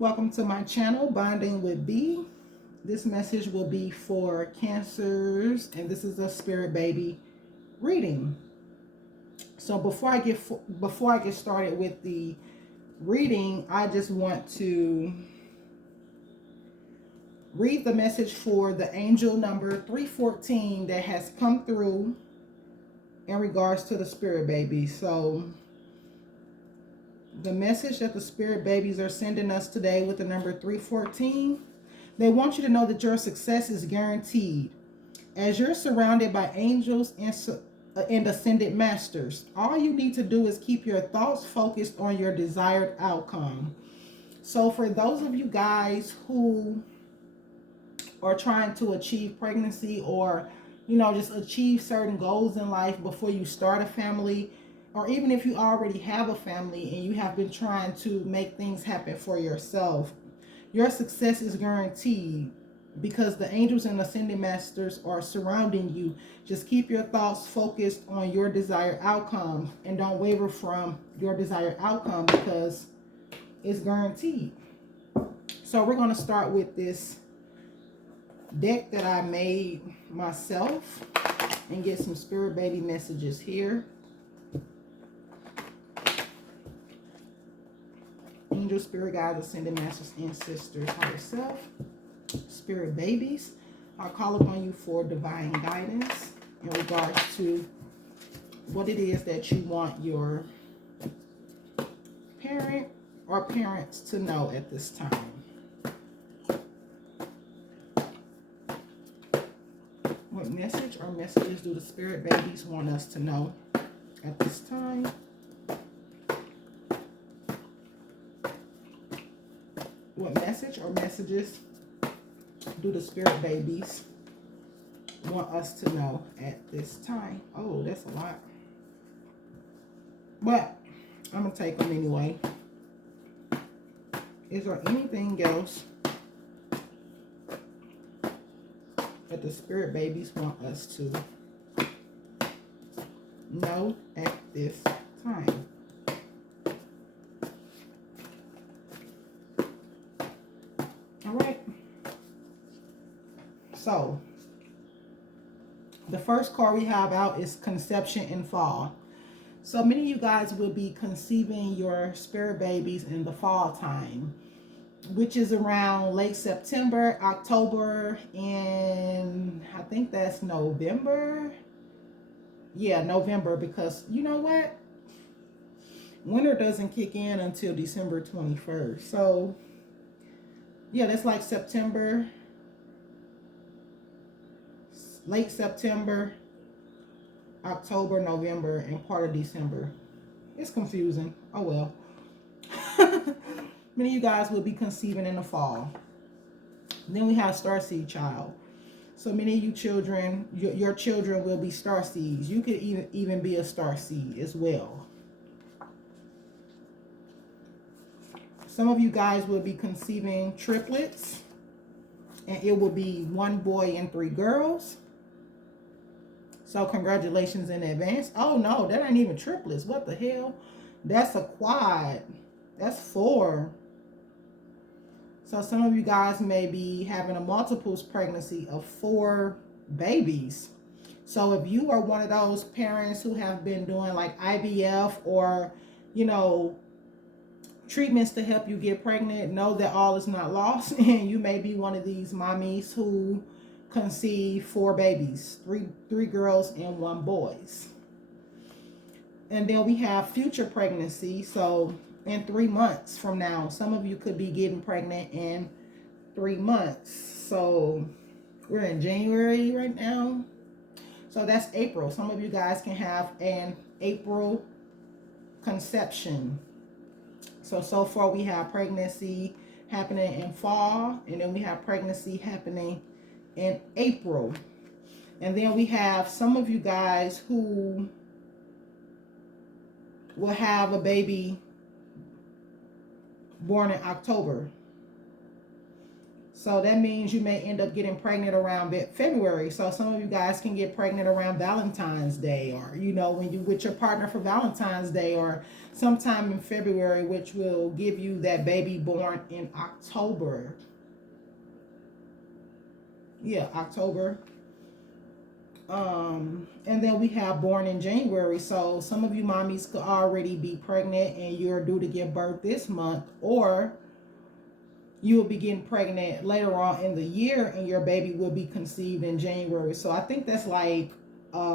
Welcome to my channel, Bonding with B. This message will be for Cancers, and this is a spirit baby reading. So before I get started with the reading, I just want to read the message for the angel number 314 that has come through in regards to the spirit baby. So the message that the spirit babies are sending us today with the number 314, they want you to know that your success is guaranteed. As you're surrounded by angels and ascended masters, all you need to do is keep your thoughts focused on your desired outcome. So for those of you guys who are trying to achieve pregnancy, or just achieve certain goals in life before you start a family, or even if you already have a family and you have been trying to make things happen for yourself, your success is guaranteed because the angels and ascending masters are surrounding you. Just keep your thoughts focused on your desired outcome and don't waver from your desired outcome because it's guaranteed. So we're going to start with this deck that I made myself and get some spirit baby messages here. Angel, spirit guides, ascended masters, ancestors, higher self, spirit babies, I call upon you for divine guidance in regards to what it is that you want your parent or parents to know at this time. What message or messages do the spirit babies want us to know at this time? What message or messages do the spirit babies want us to know at this time? Oh, that's a lot. But I'm going to take them anyway. Is there anything else that the spirit babies want us to know at this time? All right. So the first card we have out is conception and fall. So many of you guys will be conceiving your spirit babies in the fall time, which is around late September, October, and I think that's November. Yeah, November, because you know what? Winter doesn't kick in until December 21st. So yeah, that's like September, late September, October, November, and part of December. It's confusing. Oh well. Many of you guys will be conceiving in the fall. Then we have starseed child. So many of you children, your children will be starseeds. You could even be a starseed as well. Some of you guys will be conceiving triplets, and it will be 1 boy and 3 girls. So congratulations in advance. Oh no, that ain't even triplets. What the hell? That's a quad. That's 4. So some of you guys may be having a multiples pregnancy of 4 babies. So if you are one of those parents who have been doing like IVF or, treatments to help you get pregnant, know that all is not lost. And you may be one of these mommies who conceive 4 babies, three girls and 1 boys. And then we have future pregnancy. So in 3 months from now, some of you could be getting pregnant in 3 months. So we're in January right now. So that's April. Some of you guys can have an April conception. So far we have pregnancy happening in fall, and then we have pregnancy happening in April. And then we have some of you guys who will have a baby born in October. So that means you may end up getting pregnant around February. So some of you guys can get pregnant around Valentine's Day, or when you with your partner for Valentine's Day, or sometime in February, which will give you that baby born in October. Yeah, October. And then we have born in January. So some of you mommies could already be pregnant and you're due to give birth this month, or you will be getting pregnant later on in the year and your baby will be conceived in January. So I think that's like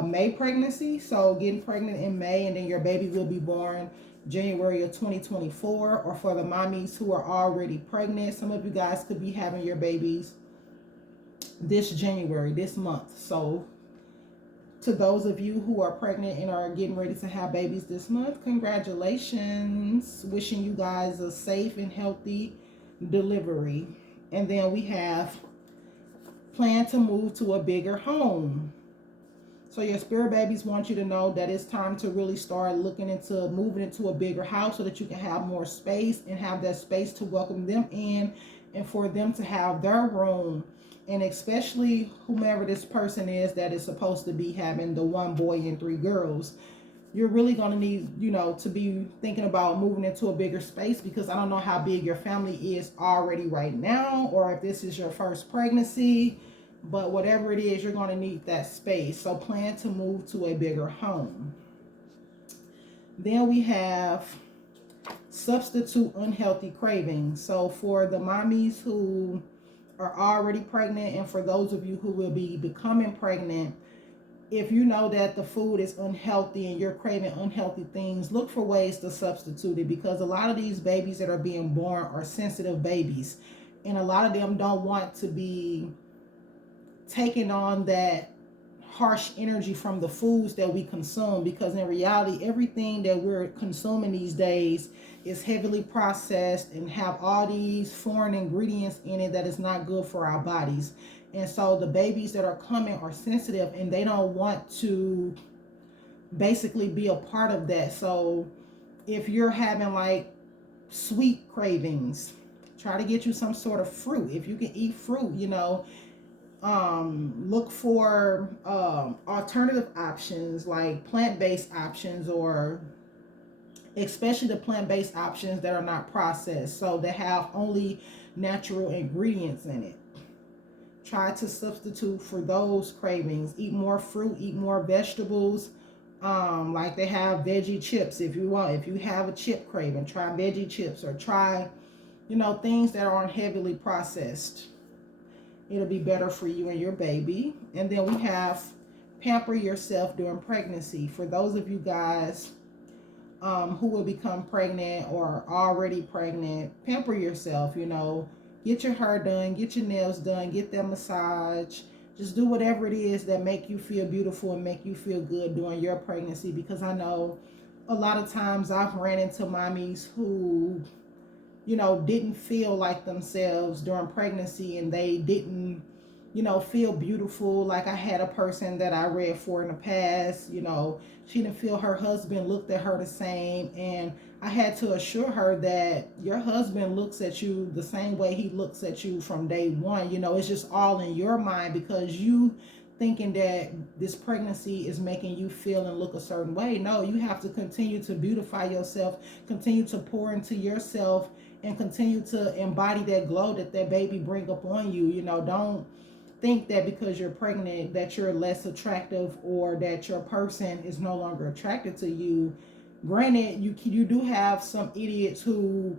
May pregnancy. So getting pregnant in May and then your baby will be born January of 2024. Or for the mommies who are already pregnant, some of you guys could be having your babies this January, this month. So to those of you who are pregnant and are getting ready to have babies this month, congratulations. Wishing you guys a safe and healthy delivery. And then we have plan to move to a bigger home. So your spirit babies want you to know that it's time to really start looking into moving into a bigger house so that you can have more space and have that space to welcome them in and for them to have their room. And especially whomever this person is that is supposed to be having the 1 boy and 3 girls, you're really going to need, to be thinking about moving into a bigger space, because I don't know how big your family is already right now, or if this is your first pregnancy, but whatever it is, you're going to need that space. So plan to move to a bigger home. Then we have substitute unhealthy cravings. So for the mommies who are already pregnant, and for those of you who will be becoming pregnant, if you know that the food is unhealthy and you're craving unhealthy things, look for ways to substitute it, because a lot of these babies that are being born are sensitive babies, and a lot of them don't want to be taking on that harsh energy from the foods that we consume, because in reality everything that we're consuming these days is heavily processed and have all these foreign ingredients in it that is not good for our bodies. And so the babies that are coming are sensitive and they don't want to basically be a part of that. So if you're having like sweet cravings, try to get you some sort of fruit. If you can eat fruit, look for alternative options like plant-based options, or especially the plant-based options that are not processed, so they have only natural ingredients in it. Try to substitute for those cravings. Eat more fruit, eat more vegetables. Like they have veggie chips. If you have a chip craving, try veggie chips, or try things that aren't heavily processed. It'll be better for you and your baby. And then we have pamper yourself during pregnancy. For those of you guys who will become pregnant or are already pregnant, pamper yourself. Get your hair done, get your nails done, get that massage. Just do whatever it is that make you feel beautiful and make you feel good during your pregnancy, because I know a lot of times I've ran into mommies who didn't feel like themselves during pregnancy, and they didn't, feel beautiful. Like I had a person that I read for in the past, she didn't feel her husband looked at her the same. And I had to assure her that your husband looks at you the same way he looks at you from day one. It's just all in your mind, because you thinking that this pregnancy is making you feel and look a certain way. No, you have to continue to beautify yourself, continue to pour into yourself, and continue to embody that glow that baby bring up on you. Don't think that because you're pregnant that you're less attractive, or that your person is no longer attracted to you. Granted, you do have some idiots who,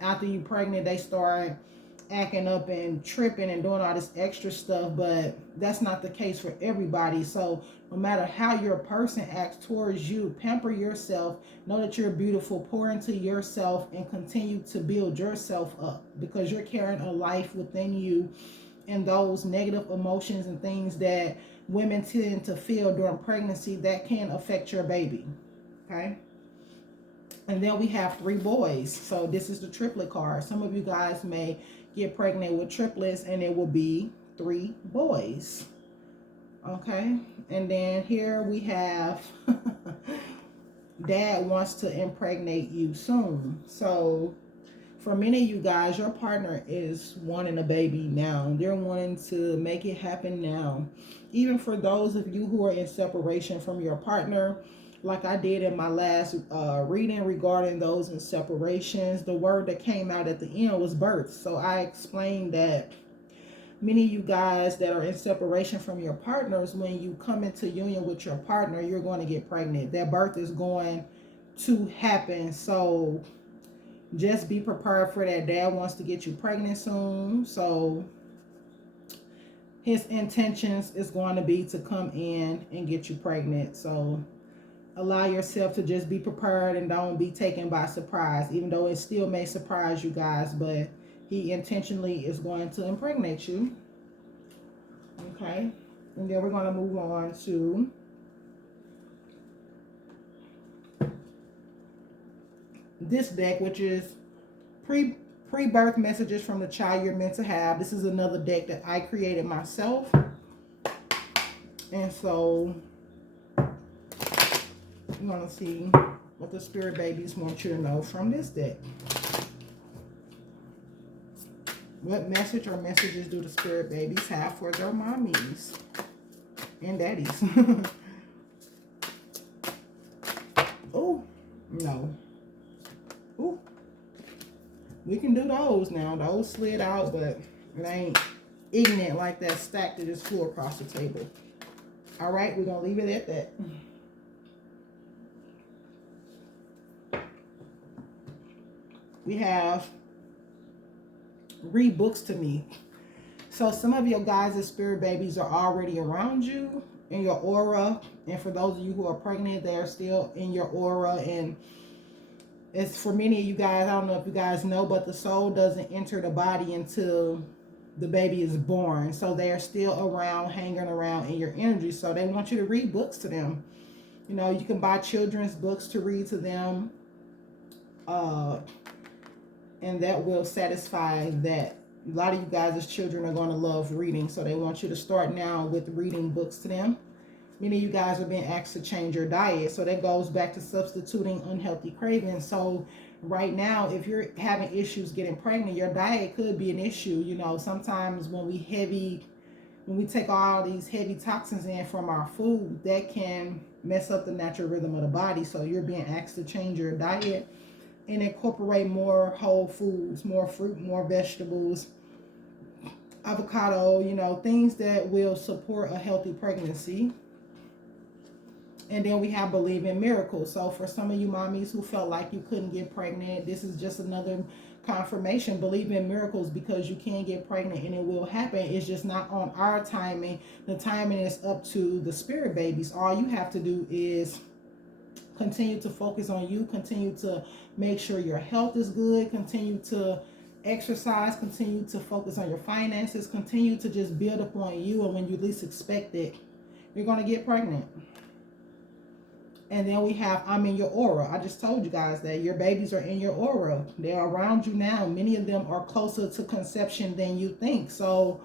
after you're pregnant, they start acting up and tripping and doing all this extra stuff, but that's not the case for everybody. So no matter how your person acts towards you, pamper yourself, know that you're beautiful, pour into yourself, and continue to build yourself up, because you're carrying a life within you, and those negative emotions and things that women tend to feel during pregnancy, that can affect your baby. Okay. And then we have 3 boys. So this is the triplet card. Some of you guys may get pregnant with triplets and it will be 3 boys. Okay. And then here we have dad wants to impregnate you soon. So For many of you guys, your partner is wanting a baby now. They're wanting to make it happen now. Even for those of you who are in separation from your partner, like I did in my last reading regarding those in separations, the word that came out at the end was birth. So I explained that many of you guys that are in separation from your partners, when you come into union with your partner, you're going to get pregnant. That birth is going to happen. So just be prepared for that. Dad wants to get you pregnant soon. So his intentions is going to be to come in and get you pregnant. So allow yourself to just be prepared and don't be taken by surprise, even though it still may surprise you guys, but he intentionally is going to impregnate you. Okay. And then we're going to move on to this deck, which is pre-birth messages from the child you're meant to have. This is another deck that I created myself. And so we're going to see what the spirit babies want you to know from this deck. What message or messages do the spirit babies have for their mommies and daddies? Oh, no. Ooh. We can do those now. Those slid out, but it ain't ignorant like that stack that just flew across the table. All right, we're going to leave it at that. We have read books to me. So some of your guys' spirit babies are already around you in your aura. And for those of you who are pregnant, they are still in your aura. And it's for many of you guys, I don't know if you guys know, but the soul doesn't enter the body until the baby is born. So they are still around, hanging around in your energy. So they want you to read books to them. You know, you can buy children's books to read to them. And that will satisfy that. A lot of you guys as children are going to love reading. So they want you to start now with reading books to them. Many of you guys are being asked to change your diet. So that goes back to substituting unhealthy cravings. So right now, if you're having issues getting pregnant, your diet could be an issue. You know, sometimes when we take all these heavy toxins in from our food, that can mess up the natural rhythm of the body. So you're being asked to change your diet and incorporate more whole foods, more fruit, more vegetables, avocado, you know, things that will support a healthy pregnancy. And then we have believe in miracles. So for some of you mommies who felt like you couldn't get pregnant, this is just another confirmation. Believe in miracles, because you can get pregnant and it will happen. It's just not on our timing. The timing is up to the spirit babies. All you have to do is continue to focus on you, continue to make sure your health is good, continue to exercise, continue to focus on your finances, continue to just build upon you, and when you least expect it, you're going to get pregnant. And then we have I'm in your aura. I just told you guys that your babies are in your aura. They're around you now. Many of them are closer to conception than you think. So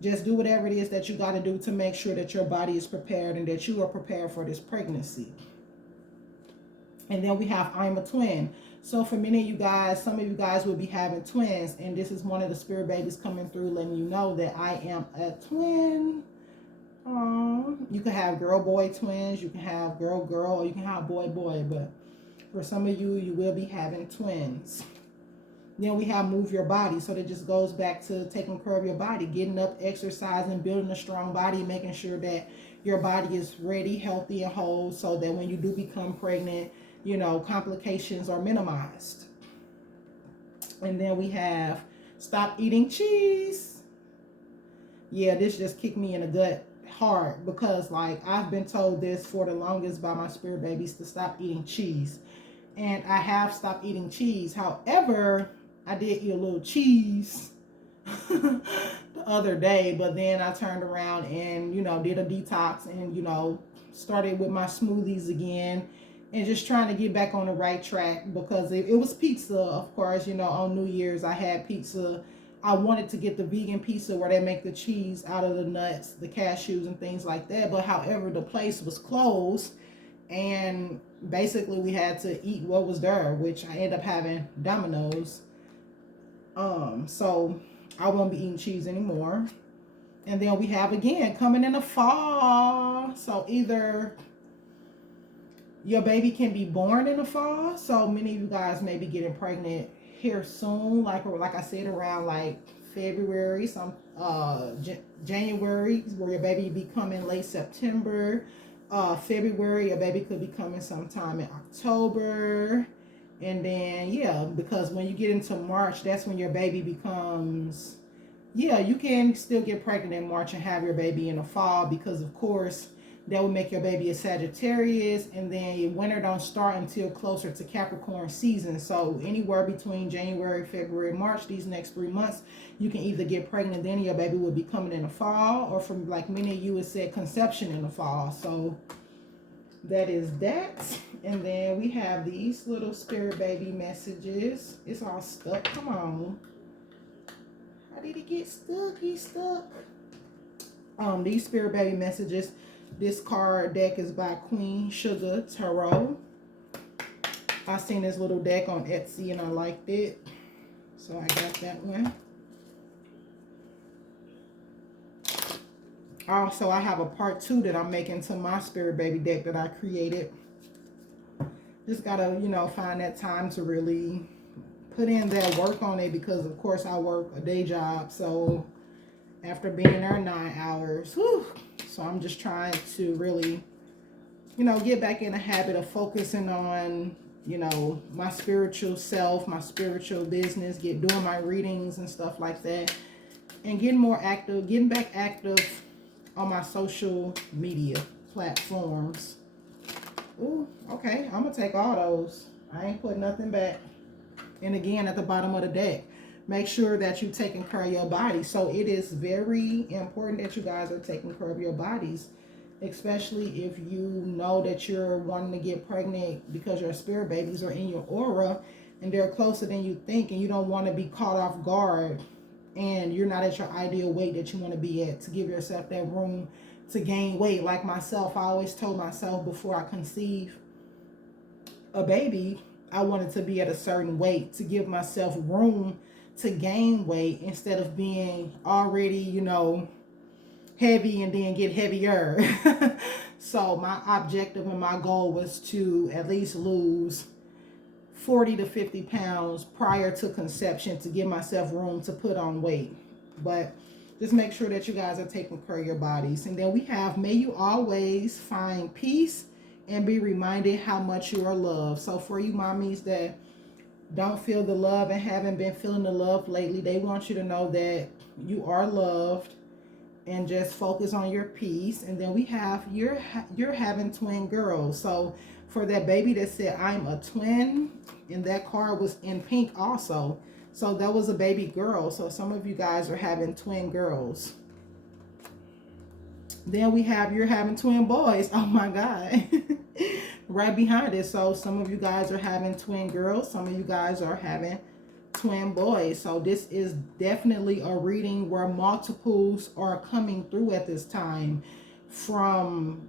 just do whatever it is that you got to do to make sure that your body is prepared and that you are prepared for this pregnancy. And then we have I'm a twin. So for many of you guys, some of you guys will be having twins. And this is one of the spirit babies coming through letting you know that I am a twin. You can have girl-boy twins. You can have girl-girl. Or you can have boy-boy. But for some of you, you will be having twins. Then we have move your body. So that just goes back to taking care of your body. Getting up, exercising, building a strong body. Making sure that your body is ready, healthy, and whole. So that when you do become pregnant, you know, complications are minimized. And then we have stop eating cheese. Yeah, this just kicked me in the gut hard, because like I've been told this for the longest by my spirit babies to stop eating cheese. And I have stopped eating cheese. However, I did eat a little cheese the other day, but then I turned around and, you know, did a detox and, you know, started with my smoothies again. And just trying to get back on the right track, because it was pizza, of course. You know, on New Year's, I had pizza. I wanted to get the vegan pizza where they make the cheese out of the nuts, the cashews, and things like that. But however, the place was closed. And basically, we had to eat what was there, which I ended up having Domino's. So I won't be eating cheese anymore. And then we have again coming in the fall. So either your baby can be born in the fall. So many of you guys may be getting pregnant here soon, like I said, around like February, some January, where your baby be coming late September. February, your baby could be coming sometime in October. And then yeah, because when you get into March, that's when your baby becomes, yeah, you can still get pregnant in March and have your baby in the fall, because of course that will make your baby a Sagittarius, and then your winter don't start until closer to Capricorn season. So anywhere between January, February, March, these next 3 months, you can either get pregnant, then your baby will be coming in the fall, or from like many of you it said conception in the fall. So that is that. And then we have these little spirit baby messages. It's all stuck. Come on. How did he get stuck? He's stuck. These spirit baby messages. This card deck is by Queen Sugar Tarot. I seen this little deck on Etsy and I liked it, so I got that one. Also, I have a part 2 that I'm making to my spirit baby deck that I created. Just gotta, you know, find that time to really put in that work on it, because of course I work a day job, so after being there 9 hours, whew, so I'm just trying to really, you know, get back in the habit of focusing on, you know, my spiritual self, my spiritual business, doing my readings and stuff like that, and getting more active, getting back active on my social media platforms. Ooh, okay, I'm gonna take all those. I ain't put nothing back. And again, at the bottom of the deck, make sure that you're taking care of your body. So it is very important that you guys are taking care of your bodies, especially if you know that you're wanting to get pregnant because your spirit babies are in your aura and they're closer than you think, and you don't want to be caught off guard and you're not at your ideal weight that you want to be at, to give yourself that room to gain weight. Like myself, I always told myself before I conceive a baby, I wanted to be at a certain weight to give myself room to gain weight instead of being already, you know, heavy and then get heavier. So my objective and my goal was to at least lose 40 to 50 pounds prior to conception to give myself room to put on weight. But just make sure that you guys are taking care of your bodies. And then we have, may you always find peace and be reminded how much you are loved. So for you mommies that don't feel the love and haven't been feeling the love lately, they want you to know that you are loved, and just focus on your peace. And then we have, you're having twin girls. So for that baby that said I'm a twin, and that card was in pink also, so that was a baby girl. So some of you guys are having twin girls. Then we have, you're having twin boys. Oh my God. Right behind it. So some of you guys are having twin girls. Some of you guys are having twin boys. So this is definitely a reading where multiples are coming through at this time, from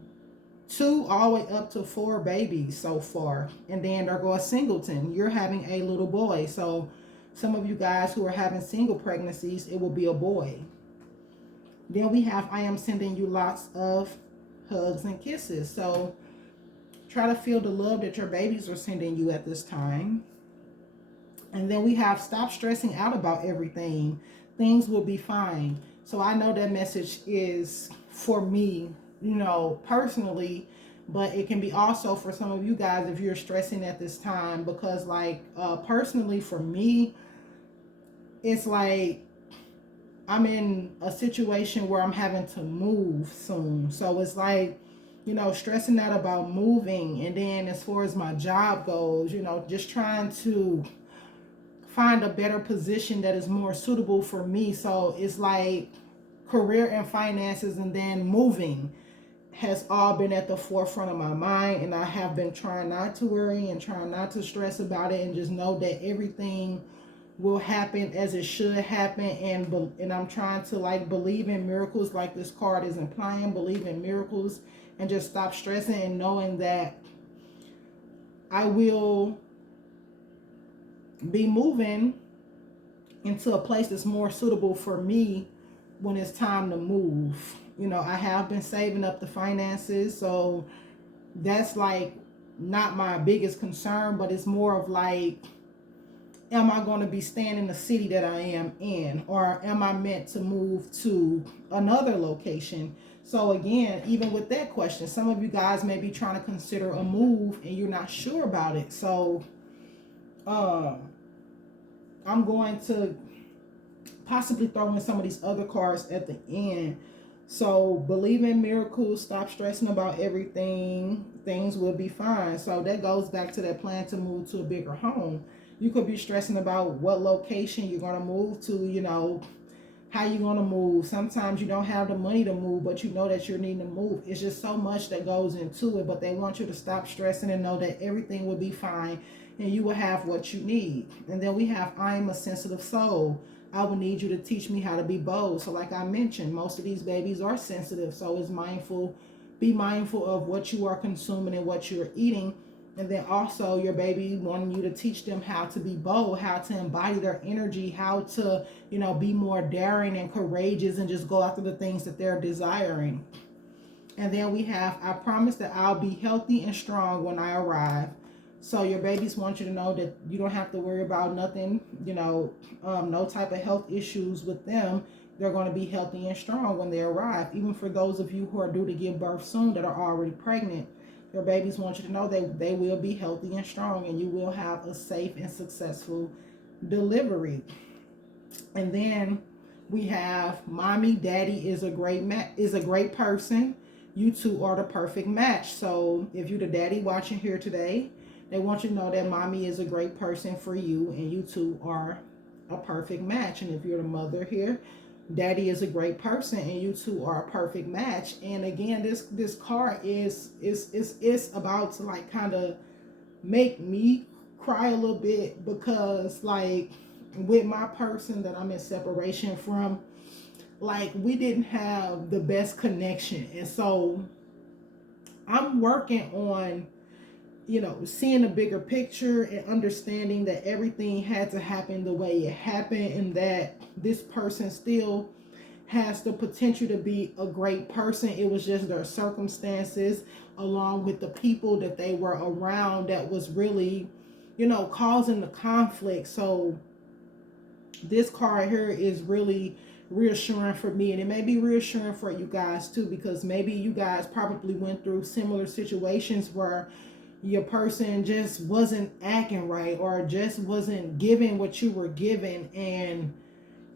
2 all the way up to 4 babies so far. And then there go a singleton. You're having a little boy. So some of you guys who are having single pregnancies, it will be a boy. Then we have, I am sending you lots of hugs and kisses. So try to feel the love that your babies are sending you at this time. And then we have, stop stressing out about everything. Things will be fine. So I know that message is for me, you know, personally, but it can be also for some of you guys if you're stressing at this time, because like personally for me, it's like I'm in a situation where I'm having to move soon. So it's like, you know, stressing out about moving. And then as far as my job goes, you know, just trying to find a better position that is more suitable for me. So it's like career and finances, and then moving has all been at the forefront of my mind. And I have been trying not to worry and trying not to stress about it, and just know that everything will happen as it should happen. And I'm trying to like believe in miracles, like this card is implying, believe in miracles, and just stop stressing and knowing that I will be moving into a place that's more suitable for me when it's time to move. You know, I have been saving up the finances, so that's like not my biggest concern, but it's more of like, am I going to be staying in the city that I am in, or am I meant to move to another location? So again, even with that question, some of you guys may be trying to consider a move and you're not sure about it. So I'm going to possibly throw in some of these other cards at the end. So believe in miracles, stop stressing about everything, things will be fine. So that goes back to that plan to move to a bigger home. You could be stressing about what location you're going to move to, you know, how you're going to move. Sometimes you don't have the money to move, but you know that you're needing to move. It's just so much that goes into it, but they want you to stop stressing and know that everything will be fine and you will have what you need. And then we have, I am a sensitive soul. I will need you to teach me how to be bold. So like I mentioned, most of these babies are sensitive. So be mindful of what you are consuming and what you're eating. And then also your baby wanting you to teach them how to be bold, how to embody their energy, how to, you know, be more daring and courageous and just go after the things that they're desiring. And then we have, I promise that I'll be healthy and strong when I arrive. So your babies want you to know that you don't have to worry about nothing, you know, no type of health issues with them. They're going to be healthy and strong when they arrive. Even for those of you who are due to give birth soon that are already pregnant, your babies want you to know that they will be healthy and strong and you will have a safe and successful delivery. And then we have mommy, daddy is a great person. You two are the perfect match. So if you're the daddy watching here today, they want you to know that mommy is a great person for you and you two are a perfect match. And if you're the mother here, daddy is a great person and you two are a perfect match. And again, this card is about to like kind of make me cry a little bit, because like with my person that I'm in separation from, like we didn't have the best connection. And so I'm working on, you know, seeing a bigger picture and understanding that everything had to happen the way it happened and that this person still has the potential to be a great person. It was just their circumstances along with the people that they were around that was really, you know, causing the conflict. So this card here is really reassuring for me, and it may be reassuring for you guys too, because maybe you guys probably went through similar situations where your person just wasn't acting right or just wasn't giving what you were given, and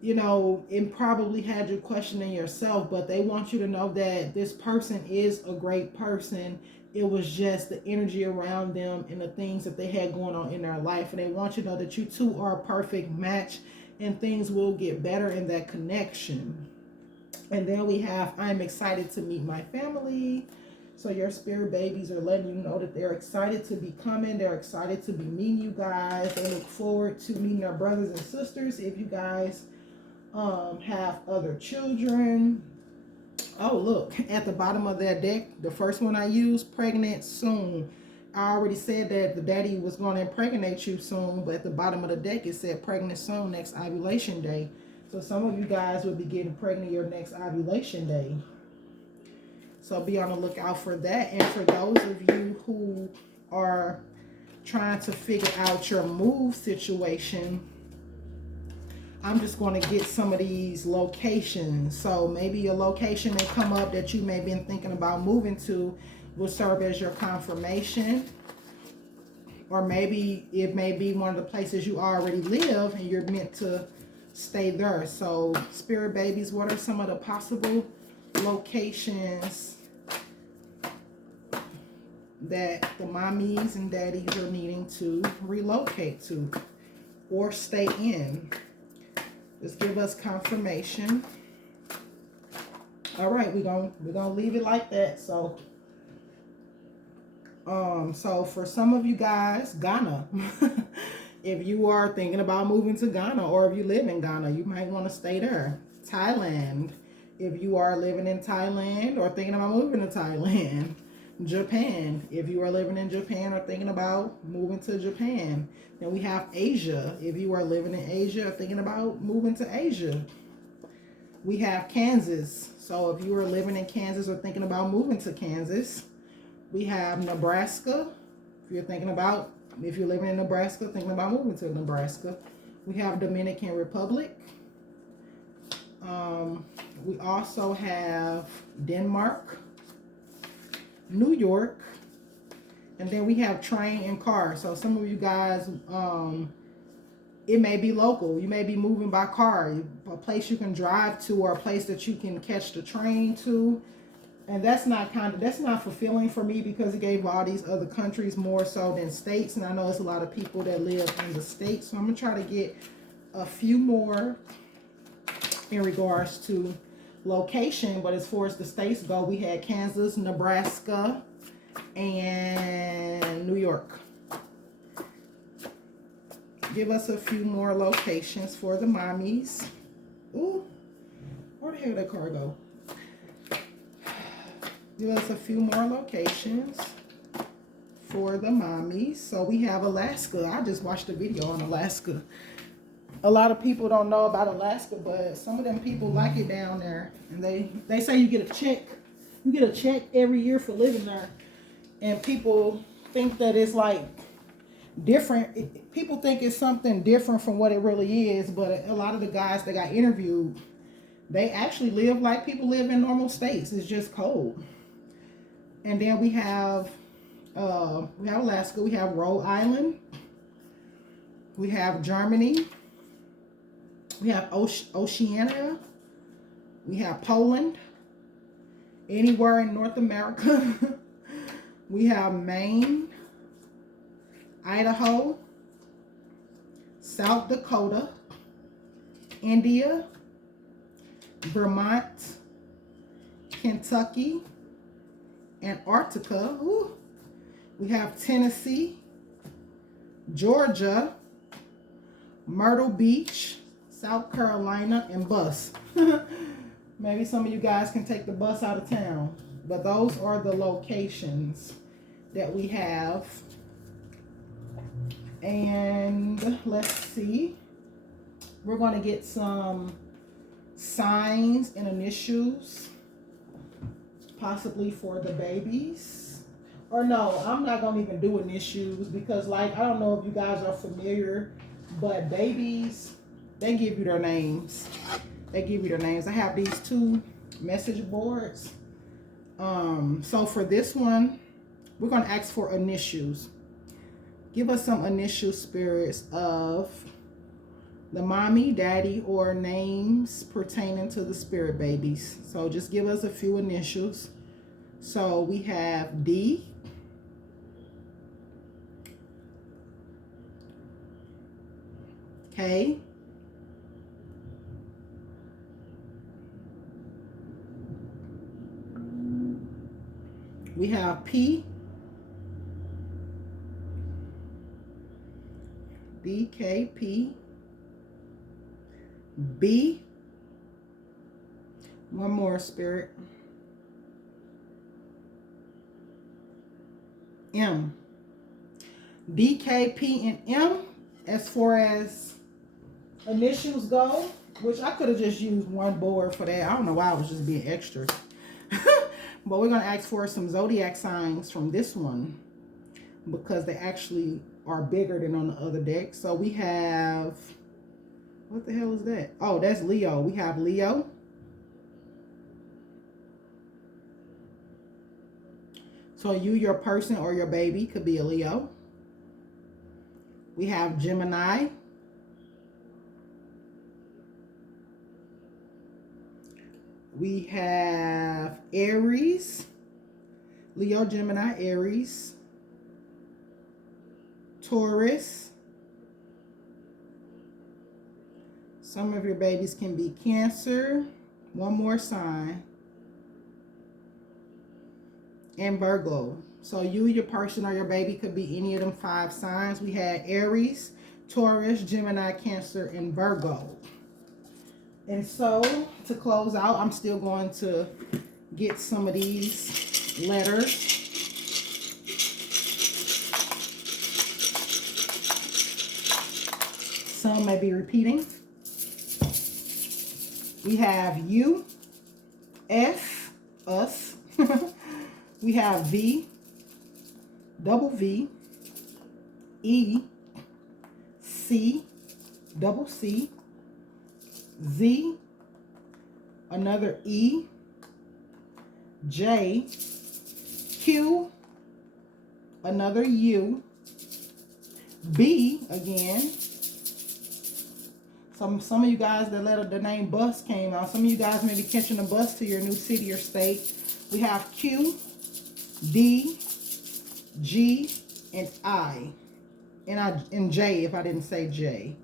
you know, it probably had you questioning yourself. But they want you to know that this person is a great person. It was just the energy around them and the things that they had going on in their life, and they want you to know that you two are a perfect match and things will get better in that connection. And then we have, I'm excited to meet my family. So your spirit babies are letting you know that they're excited to be coming. They're excited to be meeting you guys. They look forward to meeting their brothers and sisters. If you guys have other children. Oh, look, at the bottom of that deck, the first one I used, pregnant soon. I already said that the daddy was going to impregnate you soon, but at the bottom of the deck, it said pregnant soon, next ovulation day. So some of you guys will be getting pregnant your next ovulation day. So be on the lookout for that. And for those of you who are trying to figure out your move situation, I'm just going to get some of these locations. So maybe a location may come up that you may have been thinking about moving to will serve as your confirmation. Or maybe it may be one of the places you already live and you're meant to stay there. So spirit babies, what are some of the possible locations that the mommies and daddies are needing to relocate to or stay in? Just give us confirmation. All right, we're gonna leave it like that. So for some of you guys, Ghana. If you are thinking about moving to Ghana, or if you live in Ghana, you might want to stay there. Thailand. If you are living in Thailand or thinking about moving to Thailand. Japan, if you are living in Japan or thinking about moving to Japan. Then we have Asia, if you are living in Asia or thinking about moving to Asia. We have Kansas, so if you are living in Kansas or thinking about moving to Kansas. We have Nebraska, if you're living in Nebraska, thinking about moving to Nebraska. We have Dominican Republic. We also have Denmark, New York, and then we have train and car. So some of you guys, it may be local. You may be moving by car, a place you can drive to or a place that you can catch the train to. And that's not fulfilling for me, because it gave all these other countries more so than states. And I know it's a lot of people that live in the states. So I'm going to try to get a few more in regards to location. But as far as the states go, we had Kansas, Nebraska, and New York. Give us a few more locations for the mommies. Ooh, where the hell did that car go? Give us a few more locations for the mommies. So we have Alaska. I just watched a video on Alaska. A lot of people don't know about Alaska, but some of them people like it down there. And they say you get a check. You get a check every year for living there. And people think that it's like different. People think it's something different from what it really is. But a lot of the guys that got interviewed, they actually live like people live in normal states. It's just cold. And then we have Alaska, we have Rhode Island, we have Germany, we have Oceania, we have Poland, anywhere in North America. We have Maine, Idaho, South Dakota, India, Vermont, Kentucky, Antarctica. Ooh. We have Tennessee, Georgia, Myrtle Beach, South Carolina, and bus. Maybe some of you guys can take the bus out of town. But those are the locations that we have. And let's see. We're going to get some signs and initials, possibly for the babies. Or no, I'm not going to even do initials, because like, I don't know if you guys are familiar, but babies, they give you their names. They give you their names. I have these two message boards. So for this one, we're going to ask for initials. Give us some initial spirits of the mommy, daddy, or names pertaining to the spirit babies. So just give us a few initials. So we have D, K, we have P, B, K, P, B, one more spirit, M. D, K, P, and M, as far as initials go, which I could have just used one board for that. I don't know why I was just being extra. But we're going to ask for some zodiac signs from this one, because they actually are bigger than on the other deck. So we have, what the hell is that? Oh, that's Leo. We have Leo. So you, your person, or your baby could be a Leo. We have Gemini. We have Aries. Leo, Gemini, Aries. Taurus. Some of your babies can be Cancer. One more sign. And Virgo. So you, your person, or your baby could be any of them 5 signs. We had Aries, Taurus, Gemini, Cancer, and Virgo. And so to close out, I'm still going to get some of these letters some may be repeating. We have U, F, us. We have V, double V, E, C, double C, Z, another E, J, Q, another U, B again. Some of you guys that let the name bus came out. Some of you guys may be catching a bus to your new city or state. We have Q, D, G, and I. And J if I didn't say J.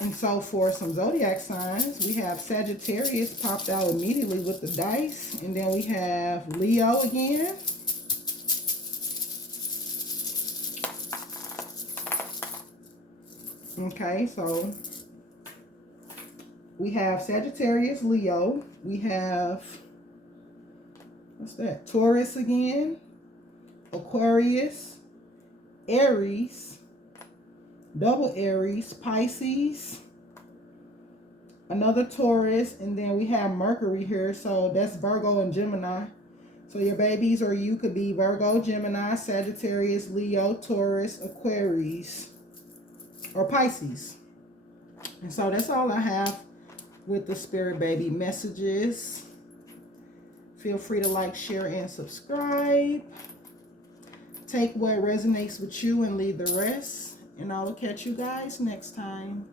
And so for some zodiac signs, we have Sagittarius popped out immediately with the dice. And then we have Leo again. Okay, so we have Sagittarius, Leo. We have, what's that? Taurus again. Aquarius. Aries. Double Aries. Pisces. Another Taurus. And then we have Mercury here. So that's Virgo and Gemini. So your babies or you could be Virgo, Gemini, Sagittarius, Leo, Taurus, Aquarius, or Pisces. And so that's all I have with the Spirit Baby messages. Feel free to like, share, and subscribe. Take what resonates with you and leave the rest. And I will catch you guys next time.